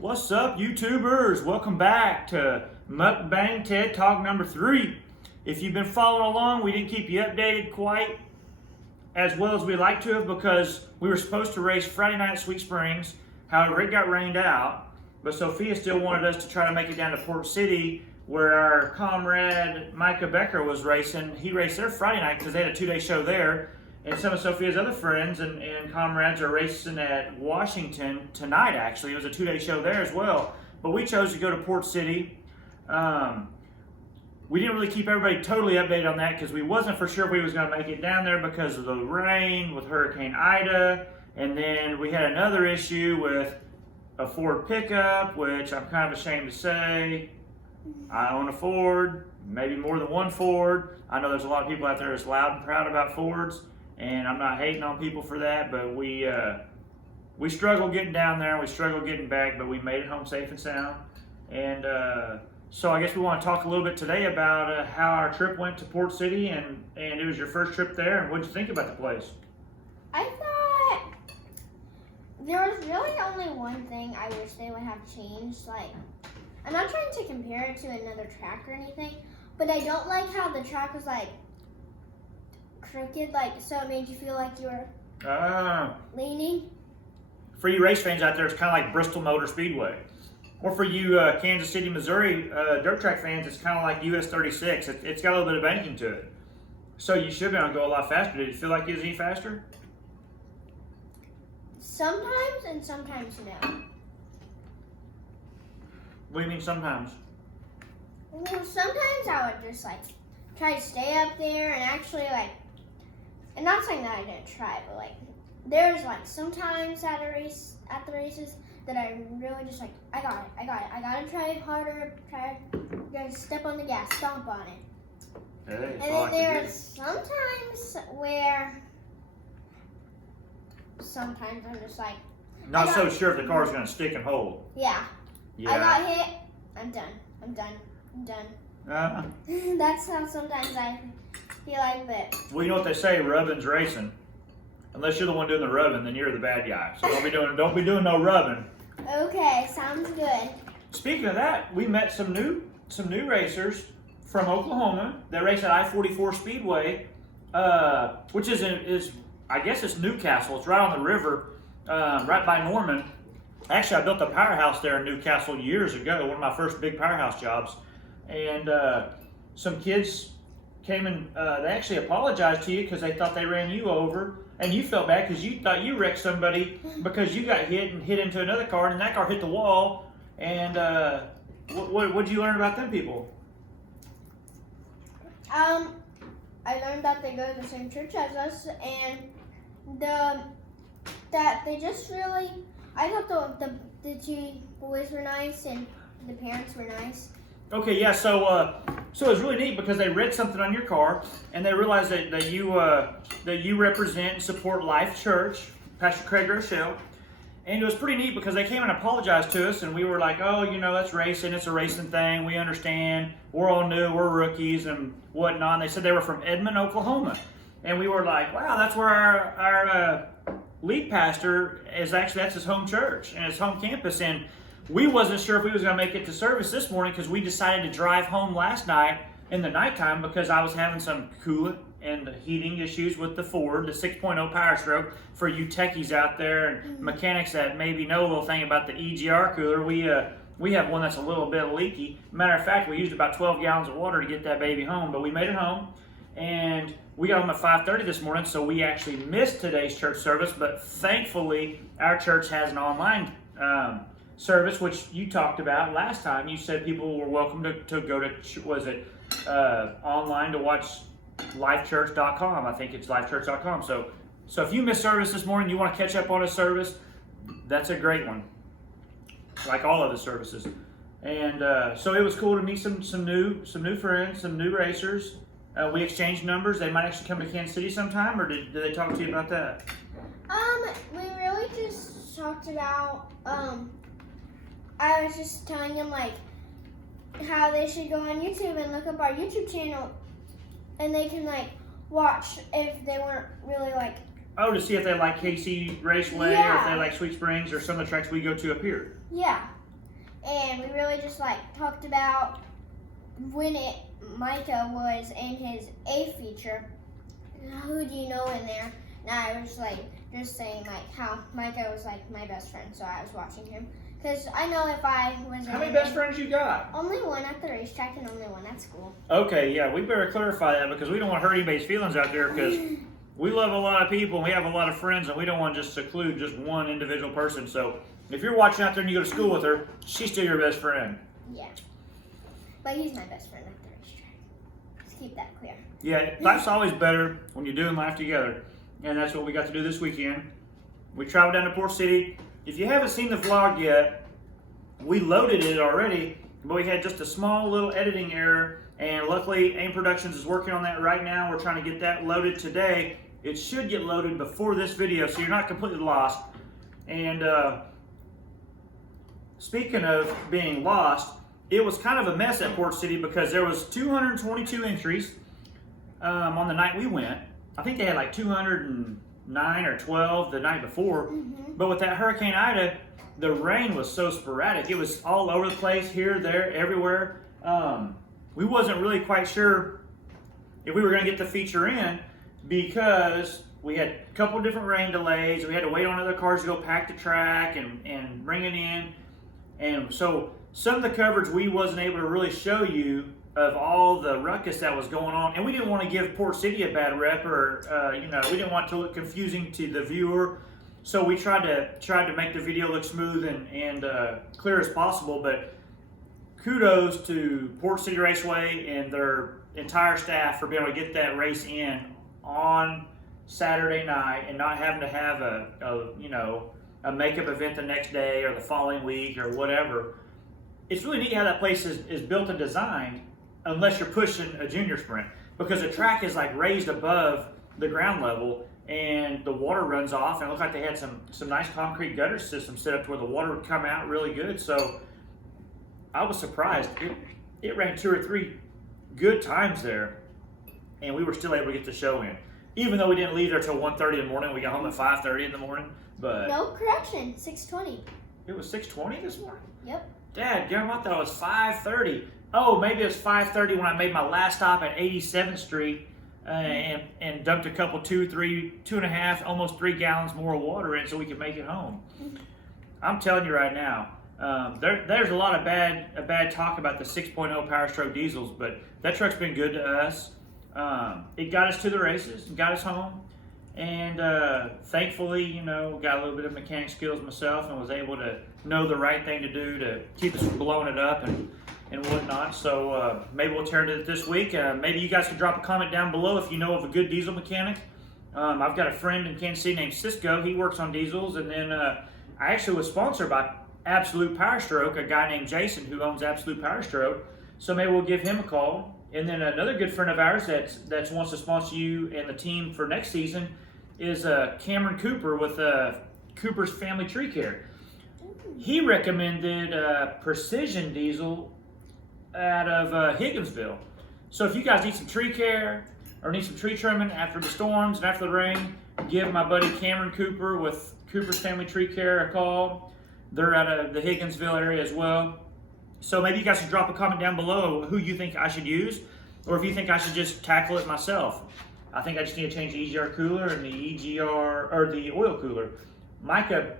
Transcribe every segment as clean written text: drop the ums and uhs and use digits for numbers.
What's up, YouTubers? Welcome back to MukBang TED Talk number 3. If you've been following along, we didn't keep you updated quite as well as we'd like to have because we were supposed to race Friday night at Sweet Springs. However, it got rained out, but Sophia still wanted us to try to make it down to Port City where our comrade Micah Becker was racing. He raced there Friday night because they had a 2-day show there. And some of Sophia's other friends and comrades are racing at Washington tonight, actually. It was a 2-day show there as well. But we chose to go to Port City. We didn't really keep everybody totally updated on that because we wasn't for sure if we was going to make it down there because of the rain with Hurricane Ida. And then we had another issue with a Ford pickup, which I'm kind of ashamed to say. I own a Ford, maybe more than one Ford. I know there's a lot of people out there that's loud and proud about Fords. And I'm not hating on people for that, but we struggled getting down there, we struggled getting back, but we made it home safe and sound. And so I guess we want to talk a little bit today about how our trip went to Port City, and it was your first trip there, and what did you think about the place? I thought there was really only one thing I wish they would have changed. Like, I'm not trying to compare it to another track or anything, but I don't like how the track was like crooked, like, so it made you feel like you were leaning. For you race fans out there, it's kind of like Bristol Motor Speedway. Or for you Kansas City, Missouri dirt track fans, it's kind of like US 36. It's got a little bit of banking to it. So you should be able to go a lot faster. Did you feel like it was any faster? Sometimes and sometimes no. What do you mean sometimes? Well, sometimes I would just like try to stay up there and actually like, and not saying that I didn't try, but like there's like sometimes at the races that I really just like I got it. I gotta try harder, gotta step on the gas, stomp on it. Hey, and then there's sometimes where sometimes I'm just like not so sure if the car's gonna stick and hold. Yeah. I got hit. I'm done. That's how sometimes I feel like that. Well, you know what they say, rubbing's racing. Unless you're the one doing the rubbing, then you're the bad guy. So don't be doing no rubbing. Okay, sounds good. Speaking of that, we met some new racers from Oklahoma that race at I-44 Speedway, which is I guess it's Newcastle. It's right on the river, right by Norman. Actually, I built a powerhouse there in Newcastle years ago, one of my first big powerhouse jobs. And some kids came and they actually apologized to you because they thought they ran you over. And you felt bad because you thought you wrecked somebody because you got hit and hit into another car, and that car hit the wall. And what did you learn about them people? I learned that they go to the same church as us, and that they just really. I thought the two boys were nice and the parents were nice. Okay, yeah. So it was really neat because they read something on your car and they realized that you represent and support Life Church, Pastor Craig Rochelle, and it was pretty neat because they came and apologized to us, and we were like, oh, that's racing. It's a racing thing. We understand. We're all new. We're rookies and whatnot. And they said they were from Edmond, Oklahoma, and we were like, wow, that's where our lead pastor is. Actually, that's his home church and his home campus. And we wasn't sure if we was going to make it to service this morning because we decided to drive home last night in the nighttime because I was having some coolant and heating issues with the Ford, the 6.0 Powerstroke. For you techies out there and mechanics that maybe know a little thing about the EGR cooler, we have one that's a little bit leaky. Matter of fact, we used about 12 gallons of water to get that baby home, but we made it home. And we got home at 5:30 this morning, so we actually missed today's church service, but thankfully our church has an online service, which you talked about last time. You said people were welcome to go to, online to watch lifechurch.com. I think it's lifechurch.com. So if you missed service this morning, you want to catch up on a service, that's a great one, like all of the services. And so it was cool to meet some new friends, some new racers. We exchanged numbers. They might actually come to Kansas City sometime, or did they talk to you about that? We really just talked about, I was just telling them like how they should go on YouTube and look up our YouTube channel, and they can like watch if they weren't really like. Oh, to see if they like KC Raceway or if they like Sweet Springs or some of the tracks we go to up here. Yeah. and we really just like talked about when Micah was in his A feature. Who do you know in there? And I was like just saying like how Micah was like my best friend, so I was watching him. Because I know if I was How many best friends you got? Only one at the racetrack and only one at school. Okay, yeah, we better clarify that because we don't want to hurt anybody's feelings out there because we love a lot of people and we have a lot of friends and we don't want to just seclude just one individual person. So if you're watching out there and you go to school with her, she's still your best friend. Yeah. But he's my best friend at the racetrack. Let's keep that clear. Yeah, life's always better when you're doing life together. And that's what we got to do this weekend. We traveled down to Port City. If you haven't seen the vlog yet, we loaded it already, but we had just a small little editing error, and luckily AIM Productions is working on that right now. We're trying to get that loaded today. It should get loaded before this video, so you're not completely lost. And speaking of being lost, it was kind of a mess at Port City because there was 222 entries on the night we went. I think they had like 209 or 12 the night before. But with that Hurricane Ida, the rain was so sporadic. It was all over the place, here, there, everywhere. We wasn't really quite sure if we were going to get the feature in because we had a couple different rain delays. We had to wait on other cars to go pack the track and bring it in. And so some of the coverage we wasn't able to really show you of all the ruckus that was going on, and we didn't want to give Port City a bad rep, or we didn't want it to look confusing to the viewer. So we tried to make the video look smooth and clear as possible. But kudos to Port City Raceway and their entire staff for being able to get that race in on Saturday night and not having to have a makeup event the next day or the following week or whatever. It's really neat how that place is built and designed, unless you're pushing a junior sprint, because the track is like raised above the ground level and the water runs off, and it looked like they had some nice concrete gutter system set up to where the water would come out really good. So I was surprised. It ran 2 or 3 good times there, and we were still able to get the show in. Even though we didn't leave there till 1:30 in the morning, we got home at 5:30 in the morning. But no, correction, 6:20. It was 6:20 this morning? Yep. Dad, I thought it was 5:30. Oh, maybe it was 5:30 when I made my last stop at 87th Street and dumped a couple, 2.5, almost 3 gallons more of water in so we could make it home. I'm telling you right now, there's a lot of bad talk about the 6.0 Powerstroke diesels, but that truck's been good to us. It got us to the races, and got us home, and thankfully, got a little bit of mechanic skills myself and was able to know the right thing to do to keep us from blowing it up and whatnot. So maybe we'll turn to it this week. Maybe you guys can drop a comment down below if you know of a good diesel mechanic. I've got a friend in Kansas City named Cisco. He works on diesels, and then I actually was sponsored by Absolute Powerstroke, a guy named Jason who owns Absolute Powerstroke. So maybe we'll give him a call. And then another good friend of ours that wants to sponsor you and the team for next season is Cameron Cooper with Cooper's Family Tree Care. He recommended Precision Diesel out of Higginsville. So if you guys need some tree care or need some tree trimming after the storms and after the rain, give my buddy Cameron Cooper with Cooper's Family Tree Care a call. They're out of the Higginsville area as well. So maybe you guys should drop a comment down below who you think I should use, or if you think I should just tackle it myself. I think I just need to change the EGR cooler and the EGR, or the oil cooler. Micah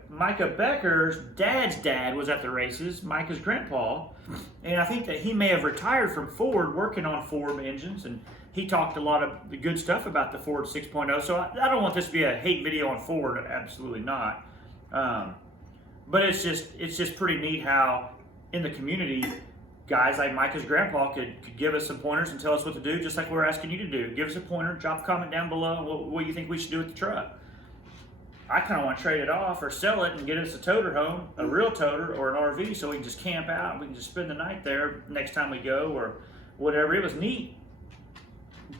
Becker's dad's dad was at the races, Micah's grandpa, and I think that he may have retired from Ford working on Ford engines, and he talked a lot of the good stuff about the Ford 6.0. So I don't want this to be a hate video on Ford, absolutely not. But it's just pretty neat how in the community, guys like Micah's grandpa could give us some pointers and tell us what to do, just like we're asking you to do. Give us a pointer, drop a comment down below what you think we should do with the truck. I kind of want to trade it off or sell it and get us a toter home, a real toter or an RV, so we can just camp out and we can just spend the night there next time we go or whatever. It was neat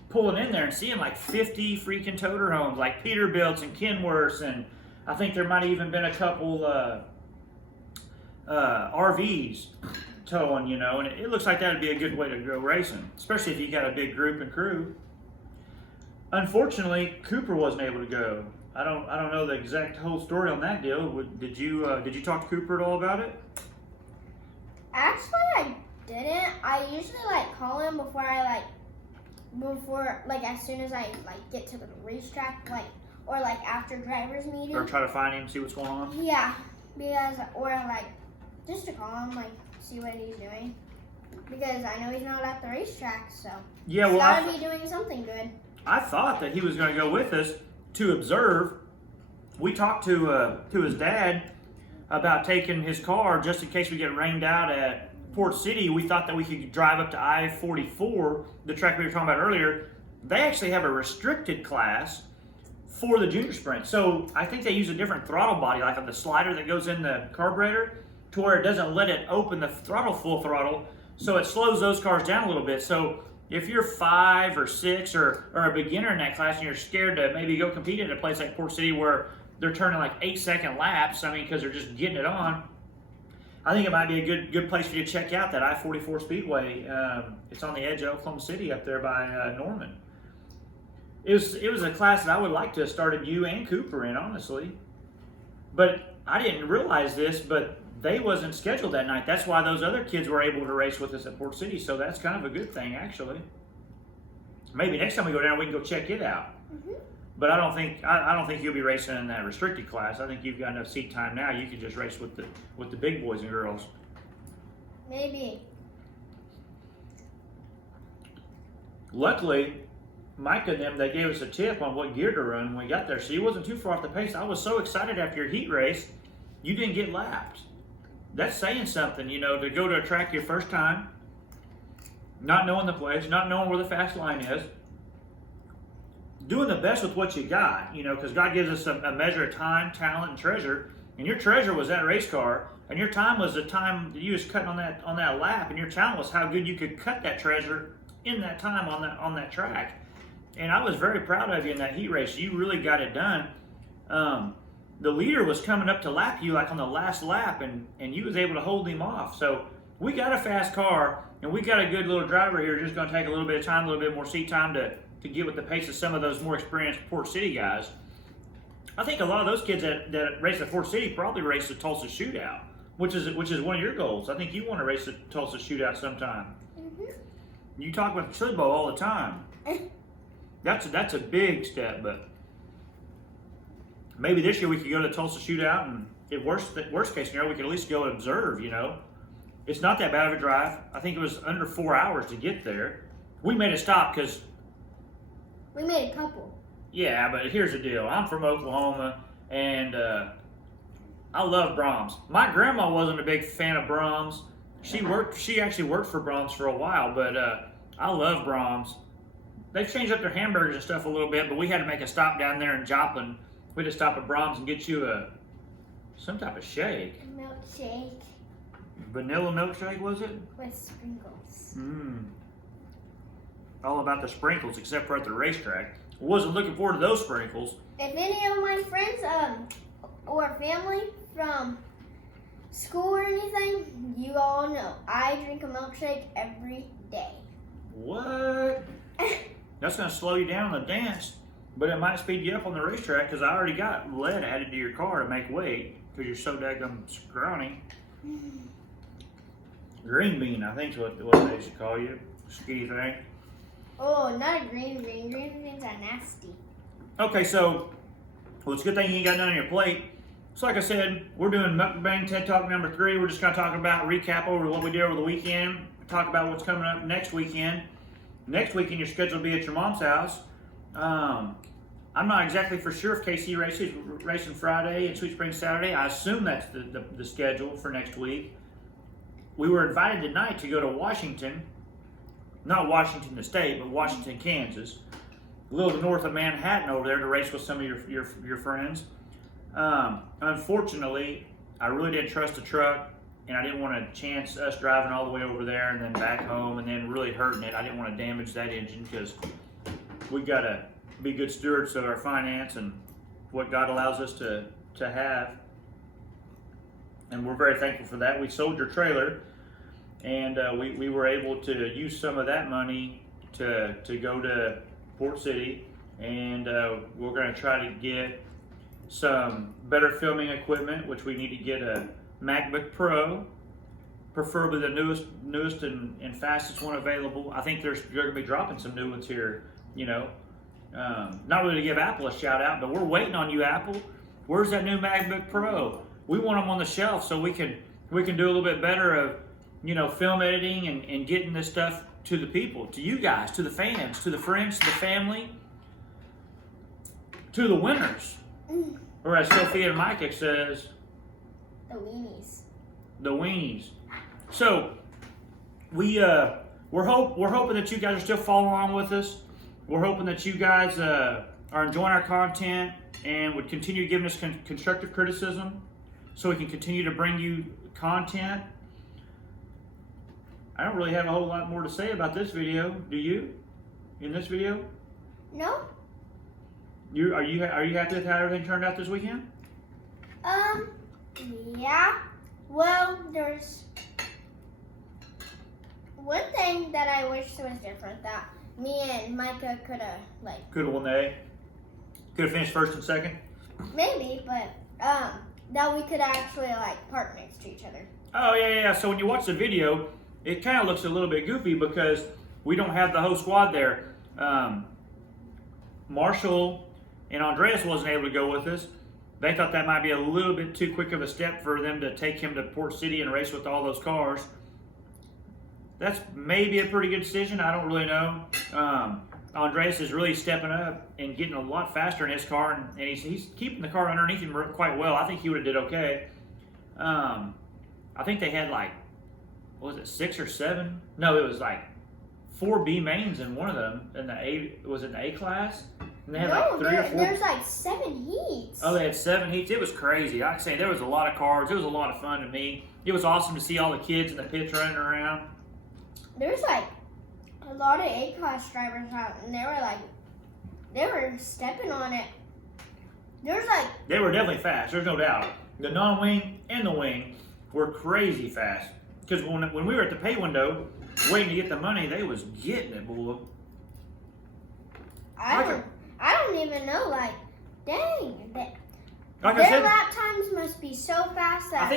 pulling in there and seeing like 50 freaking toter homes, like Peterbilt's and Kenworth's, and I think there might have even been a couple RVs towing, and it looks like that would be a good way to go racing, especially if you got a big group and crew. Unfortunately, Cooper wasn't able to go. I don't know the exact whole story on that deal. Did you talk to Cooper at all about it? Actually, I didn't. I usually call him before as soon as I get to the racetrack, or after drivers meeting. Or try to find him, see what's going on? Yeah, just to call him, see what he's doing. Because I know he's not at the racetrack, so Yeah, well, he's gotta be doing something good. I thought that he was going to go with us to observe. We talked to his dad about taking his car just in case we get rained out at Port City. We thought that we could drive up to I-44, the track we were talking about earlier. They actually have a restricted class for the junior sprint. So I think they use a different throttle body, like the slider that goes in the carburetor, to where it doesn't let it open the throttle full throttle. So it slows those cars down a little bit. So if you're 5 or 6 or a beginner in that class and you're scared to maybe go compete at a place like Port City where they're turning 8-second laps, because they're just getting it on, I think it might be a good place for you to check out that I-44 Speedway. It's on the edge of Oklahoma City up there by Norman. It was a class that I would like to have started you and Cooper in, honestly. But I didn't realize this, but they wasn't scheduled that night. That's why those other kids were able to race with us at Port City. So that's kind of a good thing, actually. Maybe next time we go down, we can go check it out. Mm-hmm. But I don't think you'll be racing in that restricted class. I think you've got enough seat time now. You can just race with the big boys and girls. Maybe. Luckily, Mike and them, they gave us a tip on what gear to run when we got there, so you wasn't too far off the pace. I was so excited after your heat race, you didn't get lapped. That's saying something, to go to a track your first time, not knowing the place, not knowing where the fast line is, doing the best with what you got, because God gives us a measure of time, talent, and treasure. And your treasure was that race car, and your time was the time that you was cutting on that lap, and your talent was how good you could cut that treasure in that time on that track. And I was very proud of you in that heat race. You really got it done. The leader was coming up to lap you on the last lap, and you was able to hold him off. So we got a fast car, and we got a good little driver here. Just going to take a little bit of time, a little bit more seat time to get with the pace of some of those more experienced Port City guys. I think a lot of those kids that race at Port City probably race the Tulsa Shootout, which is one of your goals. I think you want to race the Tulsa Shootout sometime. Mm-hmm. You talk about the Chili Bowl all the time. That's a big step, but maybe this year we could go to the Tulsa Shootout, and if worst case scenario, we could at least go and observe. It's not that bad of a drive. I think it was under 4 hours to get there. We made a stop because we made a couple. Yeah, but here's the deal. I'm from Oklahoma, and I love Brahms. My grandma wasn't a big fan of Brahms. She actually worked for Brahms for a while, but I love Brahms. They've changed up their hamburgers and stuff a little bit, but we had to make a stop down there in Joplin. We had to stop at Brahms and get you some type of shake. Milkshake. Vanilla milkshake, was it? With sprinkles. All about the sprinkles, except for at the racetrack. Wasn't looking forward to those sprinkles. If any of my friends or family from school or anything, you all know I drink a milkshake every day. What? That's going to slow you down in the dance, but it might speed you up on the racetrack because I already got lead added to your car to make weight because you're so daggum scrawny. Green bean, I think is what they should call you. Skinny thing. Oh, not a green bean. Green beans are nasty. Okay, so it's a good thing you ain't got none on your plate. So like I said, we're doing MukBang TED Talk number 3. We're just going to talk about, recap over what we did over the weekend, talk about what's coming up next weekend. Next weekend, you're scheduled to be at your mom's house. I'm not exactly for sure if KC races racing Friday and Sweet Spring Saturday. I assume that's the schedule for next week. We were invited tonight to go to Washington, not Washington the state, but Washington, Kansas, a little north of Manhattan over there to race with some of your friends. Unfortunately, I really didn't trust the truck, and I didn't want to chance us driving all the way over there and then back home and then really hurting it. I didn't want to damage that engine because we got to be good stewards of our finance and what God allows us to have. And we're very thankful for that. We sold your trailer, and we were able to use some of that money to go to Port City, and we're going to try to get some better filming equipment, which we need to get a MacBook Pro preferably the newest and fastest one available. I think they're going to be dropping some new ones here, you know. Not really to give Apple a shout out, but we're waiting on you, Apple. Where's that new MacBook Pro? We want them on the shelf so we can do a little bit better of, you know, film editing and getting this stuff to the people, to you guys, to the fans, to the friends, to the family, to the winners. Or as Sophia and Micah says, The weenies. The weenies. So we're hoping that you guys are still following along with us. We're hoping that you guys are enjoying our content and would continue giving us constructive criticism so we can continue to bring you content. I don't really have a whole lot more to say about this video. Do you? In this video? No. Are you happy with how everything turned out this weekend? Yeah. Well, there's one thing that I wish was different, that me and Micah could have won the A. Could have finished first and second. Maybe, but that we could actually park next to each other. Oh yeah. So when you watch the video, it kind of looks a little bit goofy because we don't have the whole squad there. Marshall and Andreas wasn't able to go with us. They thought that might be a little bit too quick of a step for them to take him to Port City and race with all those cars. That's maybe a pretty good decision. I don't really know. Andreas is really stepping up and getting a lot faster in his car, and he's keeping the car underneath him quite well. I think he would have did okay. I think they had what was it, 6 or 7? No, it was 4 B mains in one of them. In the A, was it the A class? And they had 3 or 4. There's 7 heats. Oh, they had 7 heats. It was crazy. I'd say there was a lot of cars. It was a lot of fun to me. It was awesome to see all the kids in the pits running around. There's a lot of A-class drivers out, and they were stepping on it. They were definitely fast. There's no doubt. The non-wing and the wing were crazy fast. Because when we were at the pay window waiting to get the money, they was getting it, boy. I don't even know. Dang. Like Their lap times must be so fast that I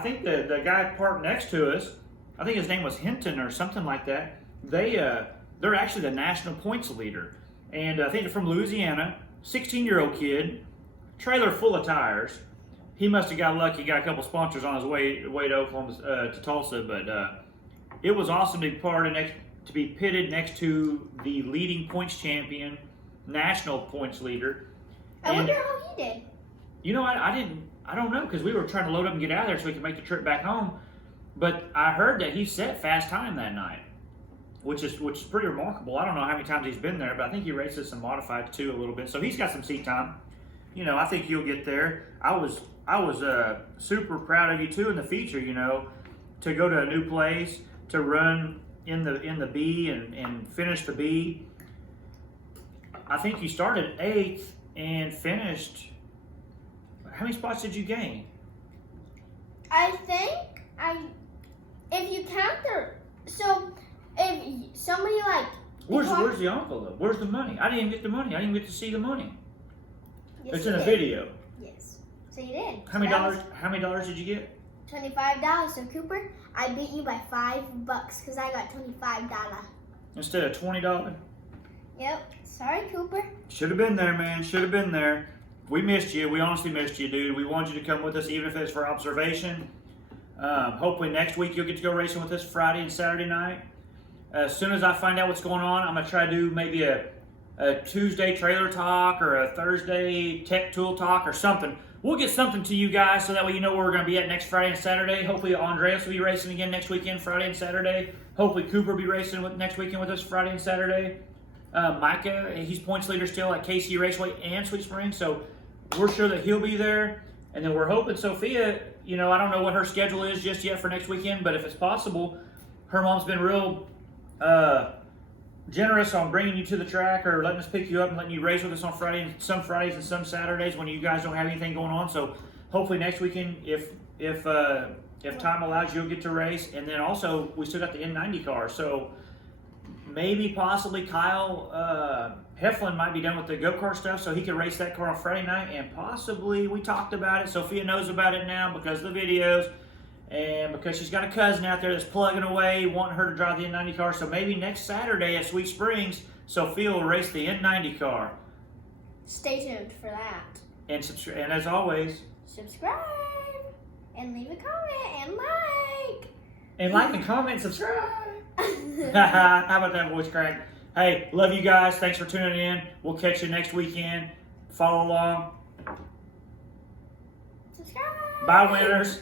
think the guy parked next to us, I think his name was Hinton or something like that. They're actually the national points leader. And I think they're from Louisiana, 16-year-old kid, trailer full of tires. He must have got lucky, got a couple sponsors on his way to Oklahoma, to Tulsa, but it was awesome to be pitted next to the leading points champion, national points leader. I wonder how he did. You know, I don't know, because we were trying to load up and get out of there so we could make the trip back home. But I heard that he set fast time that night, which is pretty remarkable. I don't know how many times he's been there, but I think he races some modified too a little bit. So he's got some seat time. You know, I think he'll get there. I was super proud of you too in the feature. You know, to go to a new place, to run in the B and finish the B. I think you started 8th and finished. How many spots did you gain? I think if you count so if somebody Where's the envelope? Where's the money? I didn't even get the money. I didn't even get to see the money. Yes, it's in a video. Yes. So you did. How many dollars did you get? $25. So Cooper, I beat you by $5 because I got $25. Instead of $20? Yep. Sorry, Cooper. Should have been there, man. Should have been there. We missed you. We honestly missed you, dude. We wanted you to come with us, even if it's for observation. Hopefully next week you'll get to go racing with us Friday and Saturday night. As soon as I find out what's going on, I'm going to try to do maybe a Tuesday trailer talk or a Thursday tech tool talk or something. We'll get something to you guys so that way you know where we're going to be at next Friday and Saturday. Hopefully Andreas will be racing again next weekend, Friday and Saturday. Hopefully Cooper will be racing next weekend with us Friday and Saturday. Micah, he's points leader still at KC Raceway and Sweet Spring, so we're sure that he'll be there. And then we're hoping Sophia, you know, I don't know what her schedule is just yet for next weekend, but if it's possible, her mom's been real generous on bringing you to the track or letting us pick you up and letting you race with us on Friday and some Fridays and some Saturdays when you guys don't have anything going on. So hopefully next weekend, if time allows, you'll get to race. And then also we still got the N90 car, so maybe possibly Kyle Heflin might be done with the go-kart stuff, so he could race that car on Friday night. And possibly, we talked about it, Sophia knows about it now because of the videos, And because she's got a cousin out there that's plugging away, wanting her to drive the N90 car. So maybe next Saturday at Sweet Springs, Sophia will race the N90 car. Stay tuned for that. And as always, subscribe and leave a comment and like. And like and comment, subscribe. How about that voice crack? Hey, love you guys. Thanks for tuning in. We'll catch you next weekend. Follow along. Subscribe. Bye, winners.